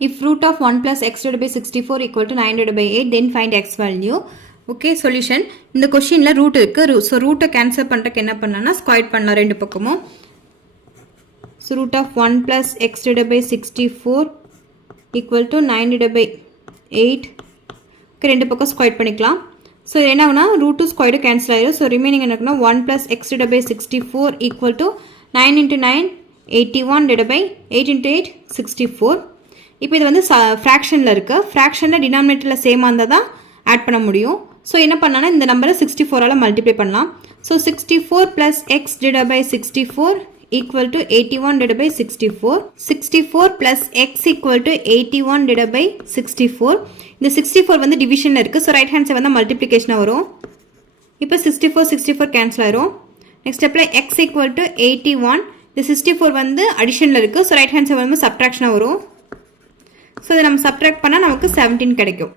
If root of 1 plus x divided by 64 equal to 9 divided by 8, then find x value. Okay, solution. இந்த கொஸ்டின்ல root இருக்கு. So ரூட்டை cancel பண்ணுறதுக்கு என்ன பண்ணலாம்னா ஸ்கொயர் பண்ணலாம் ரெண்டு பக்கமும். So root of 1 plus x divided by 64 equal to 9 divided by 8. Okay, ரெண்டு பக்கம் ஸ்கொயர் பண்ணிக்கலாம். ஸோ என்ன ஆகுனா ரூட் டூ ஸ்கொயர்டு கேன்சல் ஆயிடும். ஸோ ரிமைனிங் என்ன இருக்குன்னா 1 plus x divided by 64 equal to 9 into 9 81 divided by 8 into 8 64. இப்போ இது வந்து ஃப்ராக்ஷனில் இருக்குது. ஃப்ராக்ஷனில் டினாமினேட்டரில் சேமாக இருந்தால் தான் ஆட் பண்ண முடியும். ஸோ என்ன பண்ணால் இந்த நம்பரை 64ஆல் மல்டிப்ளை பண்ணலாம். So 64 plus x divided by 64 equal to 81 divided by 64. 64 plus x equal to 81 divided by 64. இந்த 64 வந்து டிவிஷனில் இருக்குது. ஸோ ரைட் ஹேண்ட் சைடு வந்து மல்டிப்ளிகேஷனாக வரும். இப்போ 64 கேன்சல் ஆயிரும். நெக்ஸ்ட் ஸ்டெப்பில் x equal to 81. இந்த 64 வந்து அடிஷனில் இருக்குது. ஸோ ரைட் ஹேண்ட் சைடு வந்து சப்ட்ராக்ஷனாக வரும். ஸோ இதை நம்ம சப்ட்ராக்ட் பண்ணால் நமக்கு 17 கிடைக்கும்.